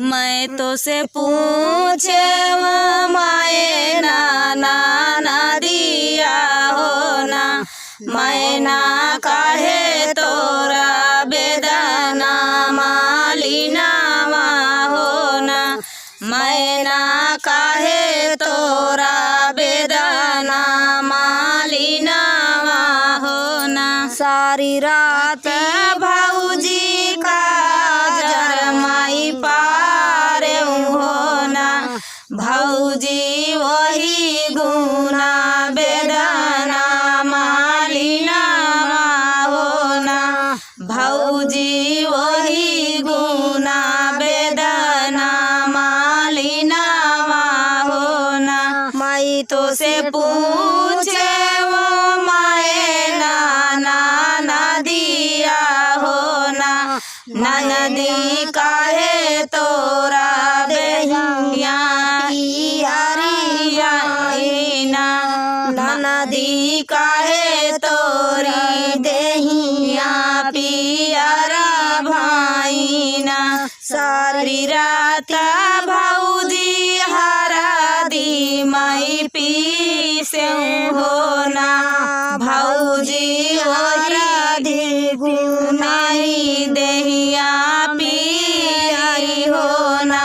मैं तो से पूछे माए नाना नदिया हो ना, मैना काहे तोरा बेदना मालिनावा हो ना, मैना काहे तोरा बेदना मालिनावा हो ना। सारी रात भौजी का जरमाई पारे हो ना, भौजी वही गुना बेदना मालिनावा हो ना, भौजी वही गुना बेदना मालिनावा हो ना। माई तो से पूछे वो माए नाना नदिया हो ना, नदी काहे तोरा देहिया पियरिया ना, नदी काहे तोरी देहिया पियरा भाईना। सारी रात भौजी हरा दी माई पी से हो ना, भौजी हरा दी गुनाई देहिया पियरी हो ना,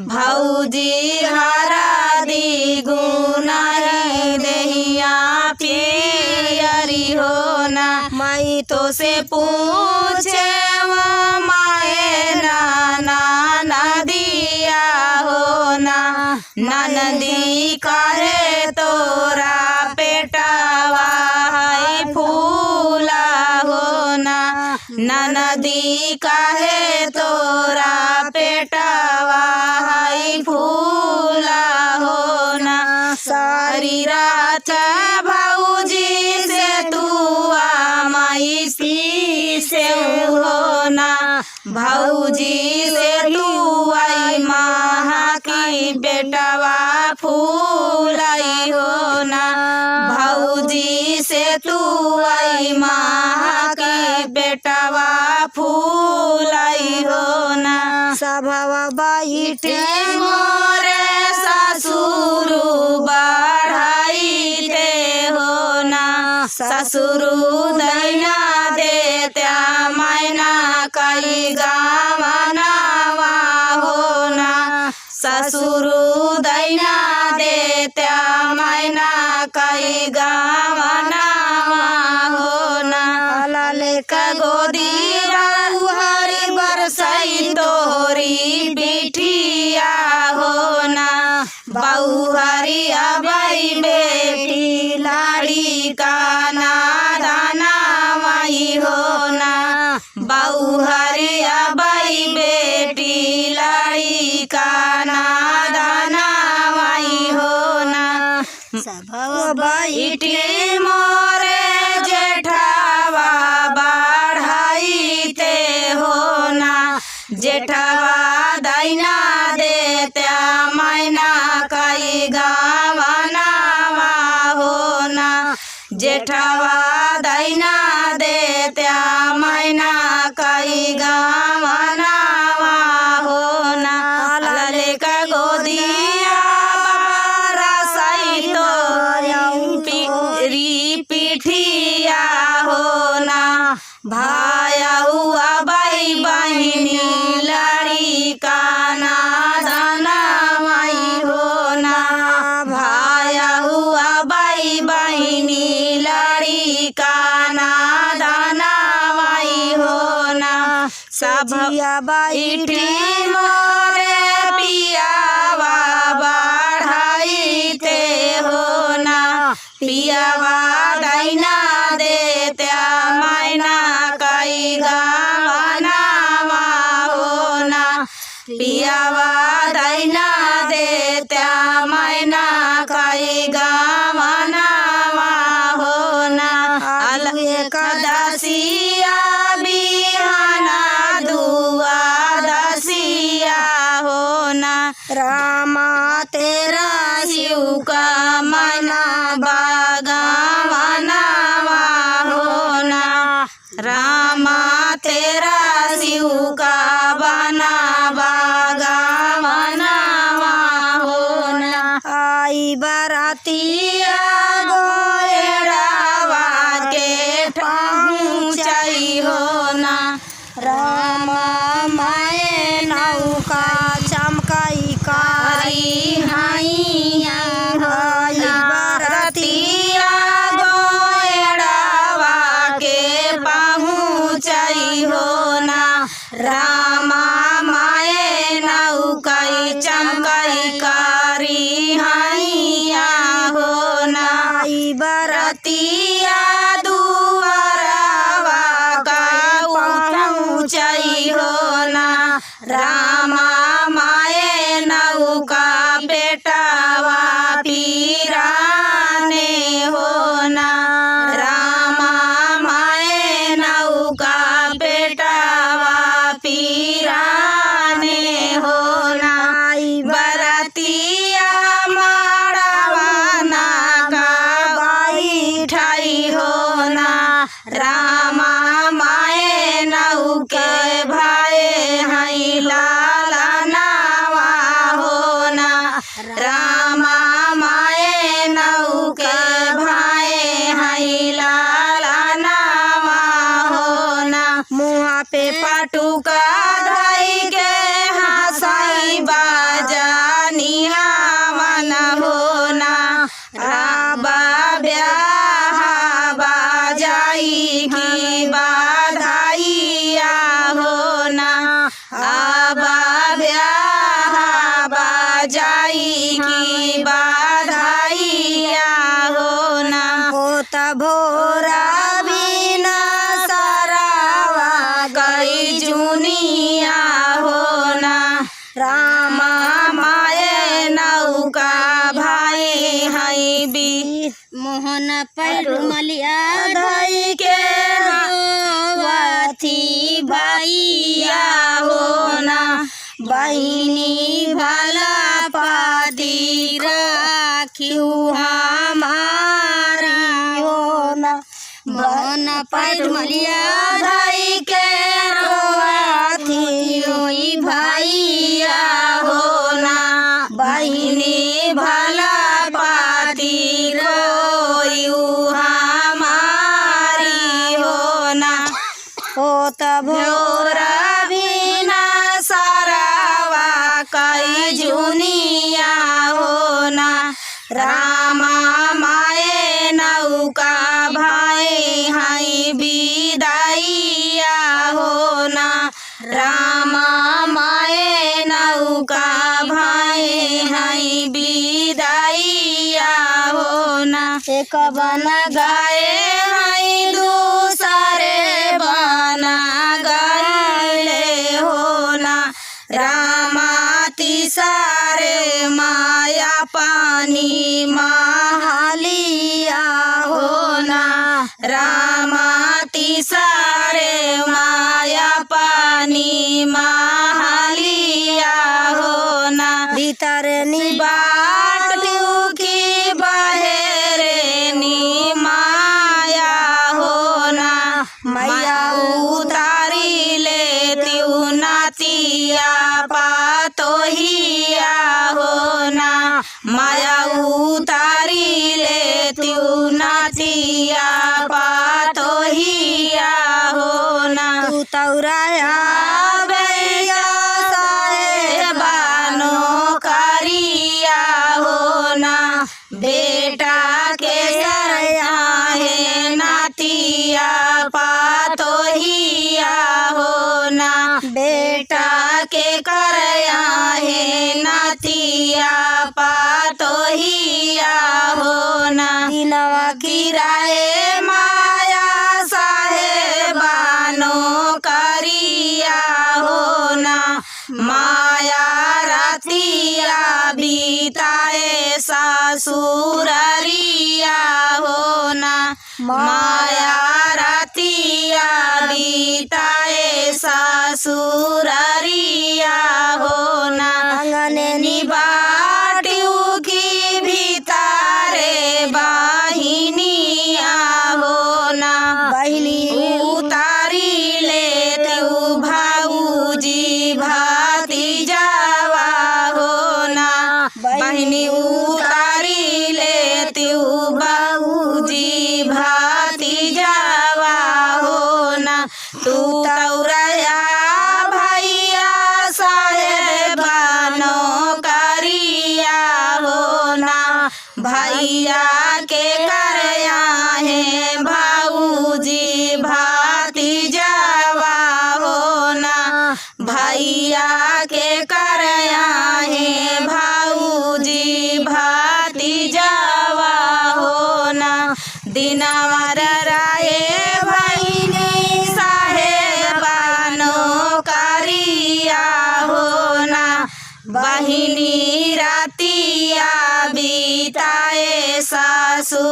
भौजी हरा दी गुनाई देहिया पियरी हो ना। माई तो से पूछे वो माए नाना नदिया हो ना, नदी काहे तोरा पेटावा है फूला हो ना, नदी काहे तोरा पेटावा है फूला हो ना। सारी रात भौजी से तू माई पी से हो ना, भौजी से तू आई माँ की बेटवा फूलाई हो ना, भौजी से तू आई माँ की बेटवा फूलाई हो ना। सभवा बैठे मोरे ससुरु बढ़ाई ते हो ना, ससुरु दैना देत्या मैना कई गावनावा हो ना, ससुरु दैना देत्या मैना कई गावनावा हो ना। लाले का गोदी हरी बरसई तोरी बिटिया हो ना, बहुहरी अबई बेटी लाड़ी का नादाना माई हो ना, बहुहरी अबई बेटी लाड़ी का नादाना माई हो ना। सब बैठी मोरे जेठावा बढ़ाई ते हो ना, जेठवा दैना देत्या मैना कई गावनावा हो ना, जेठवा दैना देत्या मैना कई गावनावा हो ना। लाले का गोदिया बरसई तोरी पिठिया हो ना, भायउआ बाई बहिनी लड़ी का नादाना माई हो ना, भायउआ बाई बहिनी लड़ी का नादाना माई हो ना। सभिया बैठी मोरे पियावा बढ़ाई ते हो ना, पियावा दैना देत्या मैना कई गावनावा हो ना, पियावा दैना देत्या मैना कई गावनावा हो ना। एकदसिया बिहाना दुआ दसिया हो ना, रामा तेरा शिव का मना बागावनावा हो ना, रामा तेरा शिव का बना बागा बरतिया गोएड़ावा के पहुँचई हो ना राम माए नौका चमकई कारी हाइया बरतिया गोएड़ावा के पहुँचई हो ना राम माए नौकई चमकई कारी हाइया हो ना बरतिया दुआरवा का पहुँचई हो ना रामा माए नौका बेटावा पीराने हो ना रामा माए नौका बेटावा पीराने हो ना बरतिया माड़वा ना का बैठाई हो ना रामा माए नौके भाई हई लाला नावा हो ना रामा माए नौके भाई हई लाला नावा हो ना मुँह पे पटुका धई के हंसाई बाजा निहावन हो ना आबा ब्याह बाजाई की बाधाइया हो ना आबा ब्याह बाजाई की बाधाइया हो ना होत भोरा बिना सरावा गई जुनिया हो ना रामा माए नौका भाई हई बी मोहन पैरुमलिया धई के वाथी भैया हो ना बहिनी भला पाती राखियो हमारी हो ना मोहन पैरुमलिया धई के वाथी रोई भैया हो ना बहिनी भला पाती रोयू हमारी हो ना होत भोरा बिना सरावा कई जुनिया हो ना रामा माए नौका भाई हई बिदाइया हो ना रामा माए नौका भाई हई बिदाइया हो ना एक बन गाए हई दूसरे बना गए हो ना रामा तीसरे माया पानी महालिया हो ना रामा तीसरे माया पानी महालिया हो ना भीतर निबाट की बहेरे नी माया हो ना मैया उतारी ले त्यू नातिया पातोहिया हो ना माया उतारी ले त्यू नातिया पातोहिया हो ना तू तौराया भैया साहेबानो करिया हो ना बेटा के सरया है नातिया पातोहिया हो ना बेटा के करया है नातिया पातोहिया हो ना दिनवा किराए माया साहेबानो करिया हो ना माया रातिया बीताए सासुररिया हो ना माया रातिया बीताए सासुररिया हो ना अंगने निबाटू की भीतारे बाहिनिया हो ना बहिनी उतारी ले तू भाऊजी भातीजावा हो ना बहिनी उतारी ले बहिनी रातिया बिताए ससुरारिया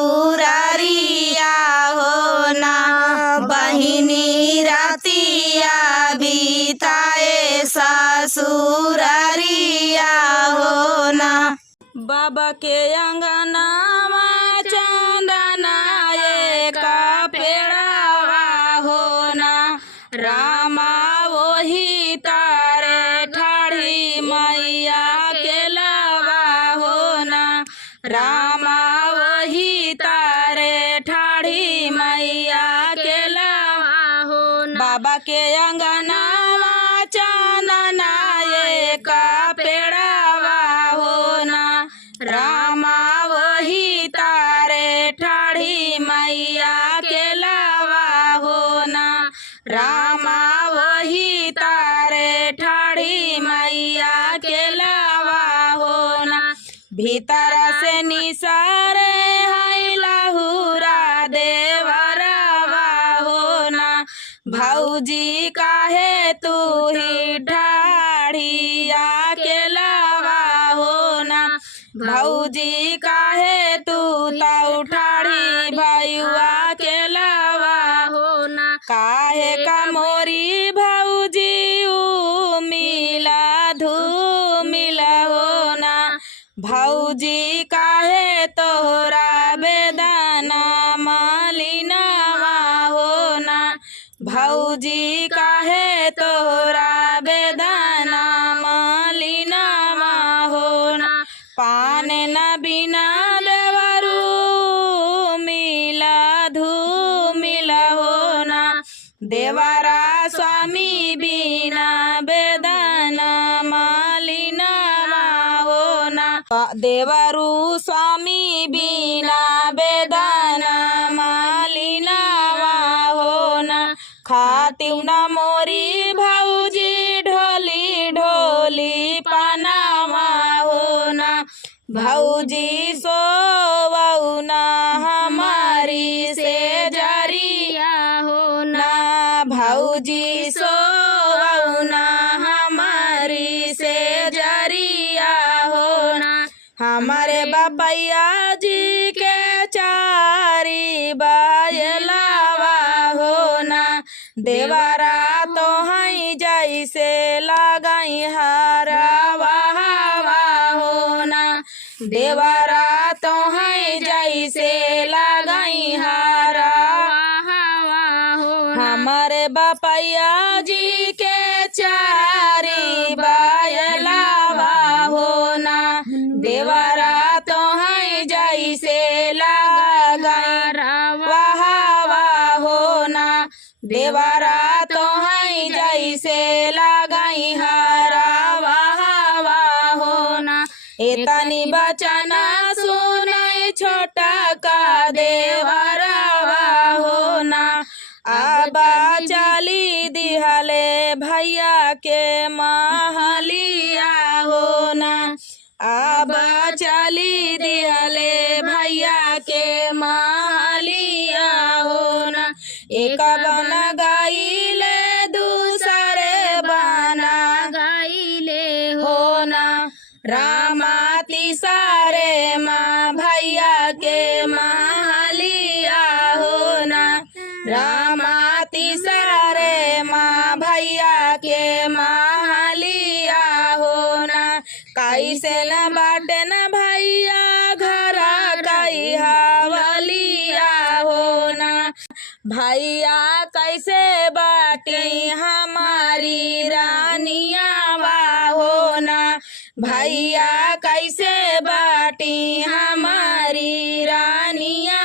हो ना, बहिनी रातिया बिताए ससुरारिया हो ना। बाबा के अंगनावा चंदना का पेड़ावा हो ना, रामा वही तारे ठाड़ी मैया के लवा हो ना, रामा वही तारे ठाड़ी मैया के लवा हो ना। बाबा के अंगनावा चंदना का पेड़ावा हो ना, रामा वही तारे ठाड़ी मैया के लवा हो ना, रामा वही तारे ठाड़ी मैया के लवा हो ना। भीतर से निसारे है लहुरा देवरवा हो ना, भौजी काहे तू ही ठाड़िया के लवा हो ना, भौजी काहे तू ताऊ ठाड़ी भैया के लवा हो ना। काहे का मोरी भौजी ऊ मिला धूमिला हो ना, भौजी काहे तोरा बेदाना मालिनावा हो ना, भौजी काहे तोरा बेदाना मालिनावा हो ना। पान न बिना देवरू मिला धूमिला हो ना, देवरा स्वामी बिना बेदाना मालिनावा हो ना, देवरू स्वामी बिना बेदाना मालिनावा हो ना। खातिव न मोरी भौजी ढोली ढोली पनावा हो ना, भौजी सोवऊ ना हमारी से जरिया हो ना, भौजी सोवऊ ना हमारी से जरिया हो ना। हमारे बपैया जी के चारी बायलावा हो ना, देवरा तो हई जैसे लगाई हरावा हो ना, देवरा तो हई जैसे लगाई हरावा हो ना। हमारे बपैया जी के चारी बायलावा हो ना, देवरा तो हई जैसे लगावा हो ना, देवरा तो हई जैसे लगाई हरावा हो ना। एतनी बचना सुनई छोटा का देवरवा हो ना, आबा चली दिहले भैया के महलिया हो ना, आबा चली दिहले भैया के महलिया हो ना। एक बना गाइले दूसरे बना गाइले हो ना, रामा तिसारे माँ भैया के महलिया हो ना, रामा तिसारे माँ भैया के महलिया हो ना। कैसे न बाटे न भैया घरा कई हवलिया हो ना, भैया कैसे बाटे हमारी रानिया हो ना, भैया कैसे बाटी हमारी रानिया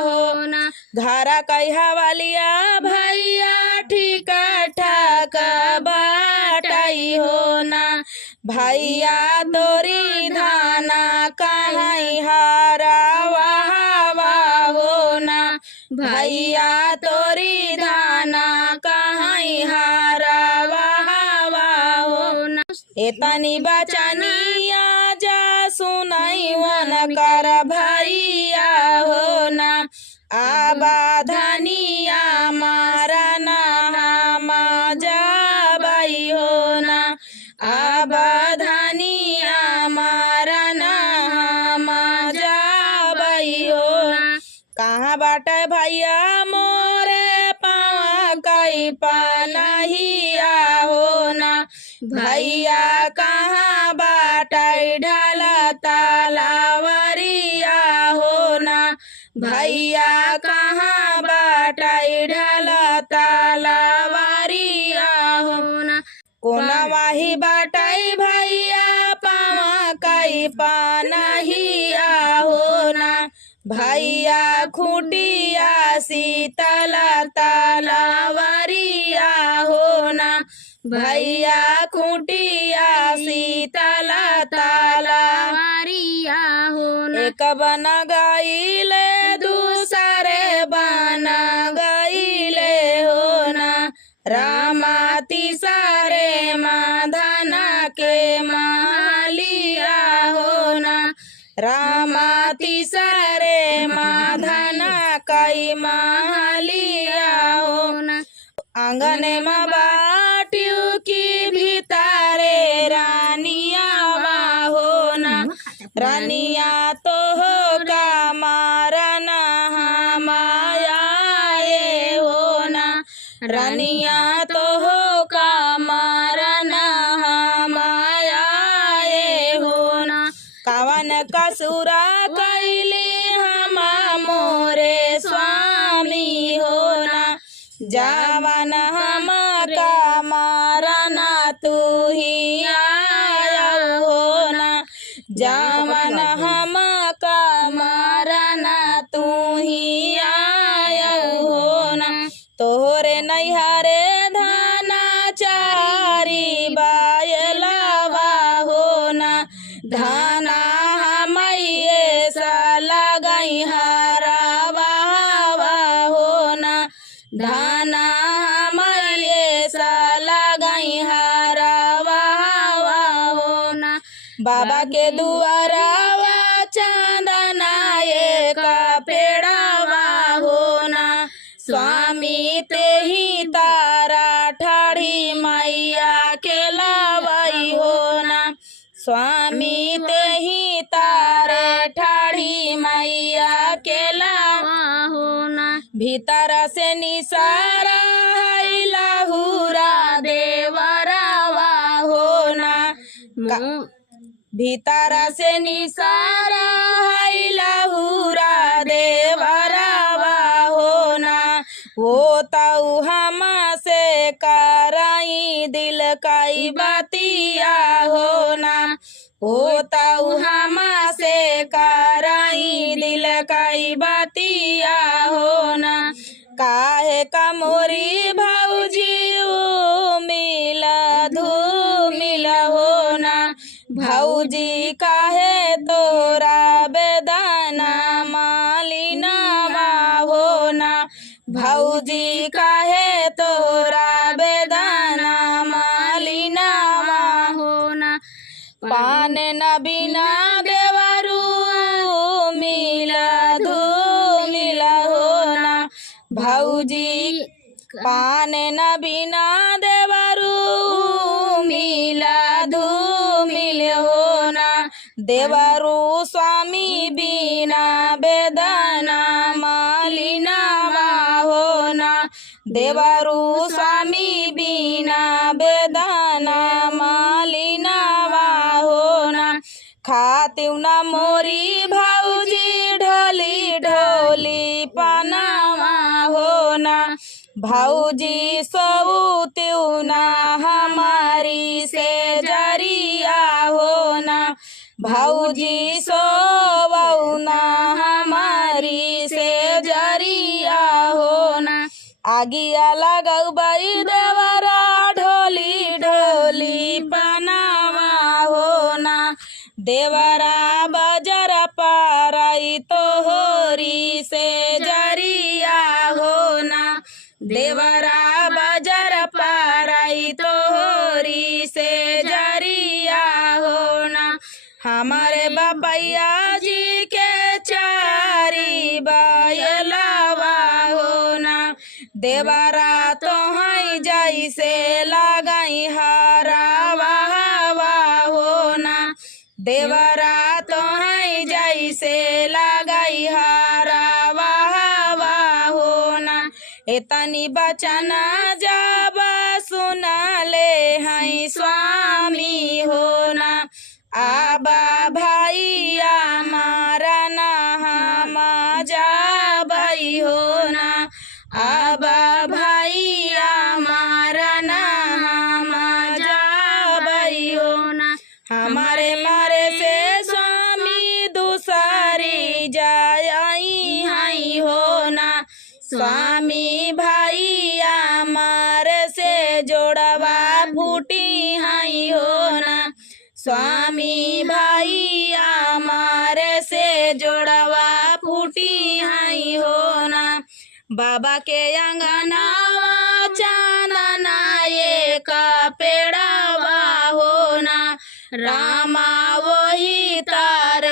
हो ना। घर कई हवलिया भैया ठीक ठाक बाटई हो ना, भैया तोरी धाना कहीं हरावा हो ना, भैया तोरी धाना कहीं हरावा हो ना। एतनी बचनिया जा सुनाई वन कर भैया हो ना, आबा धनिया मारा ना जा बई हो ना, आबा धनिया मारन हम जाबई हो ना। कहाँ बाटे भैया मोरे पाँव कई पनहिया हो ना। भैया कहाँ बाटे ढाला तलवरिया हो ना। भैया कहाँ बाटे ढाला तलवरिया हो ना। कोना वाही बाटे भैया पाँव कई पनहिया हो ना। भैया खूटिया शीतल तलवरिया हो ना। भैया खूटिया शीतल तलवरिया हो ना। एक बन गईले दूसरे बन गईले हो ना। रामा तीसरे माधन के मालिया हो ना। रामा तीसरे माधन कई मालिया हो ना। आंगन में बाटियों की भीतरे रानिया हो ना। रानिया तो हो का मारन हम आए हो ना। रानिया तो हो का मारन हम आए हो ना। कवन कसुरा कैली हम मोरे स्वामी हो ना। जावन हम का मारना तू ही आया हो ना। जावन हम का मारना तू ही आया हो ना। तोहरे नैहरे धाना चारी बायलवा हो ना। धाना हमये सा लगई हरावा हो ना। धाना हमये सा लगई हरावा हो ना। बाबा के दुआरावा चंदना एक पेड़ावा हो ना। स्वामी ते ही तारा ठाड़ी मैया के लावई हो ना। स्वामी ते ही तारे ठाड़ी मैया के लावा हो ना। भीतर से निसारा है लहुरा देवरावा हो ना। भीतर से निसारा है लहुरा देवरावा हो ना। वो तऊ हम से कराई दिल कई बतिया हो ना। वो तऊ हम से कराई दिल कई बतिया हो ना। काहे का मोरी भौजी मिल धूमिल हो ना। भौजी काहे तोरा बेदाना मालिनावा हो ना। भौजी काहे तोरा बेदाना मालिनावा हो ना। पान न बिना देवरू मिल धूमिल हो ना। भौजी पान न बिना देवरू मिल धूमिल हो ना। देवरू स्वामी बिना बेदना मालिनावा हो ना। देवरू स्वामी बिना बेदना मालिनावा हो ना। खातिव न मोरी भौजी ढोली ढोली पनावा हो ना। भौजी सऊतिव ना हमारी से जरिया हो ना। भौजी सोवऊ ना हमारी से जरिया हो ना। आगिया लगऊ बई देवरा ढोली ढोली पनावा हो ना। देवरा बजर पारई तोहरी से जरिया हो ना। देवरा बजर पारई तोहरी से जरिया हो ना। हमारे बपैया जी के चारी बायलावा हो ना। देवरा तो है जैसे लगई हरावा हो देवरा तो है जैसे लगाई हरावा हवा होना। एतनी बचन जब सुना ले हैं स्वामी होना। आबा भैया मारा ना हम जाबई होना। आबा भैया मारा ना हम जाबई होना। हमारे मारे से स्वामी दूसरी जाई हई होना। स्वामी भैया मारे से जोड़वा फूटी हई होना। स्वामी भैया मारे से जोड़वा फूटी हई होना। बाबा के अंगनावा चांदना एक पेड़वा होना। रामा वही तार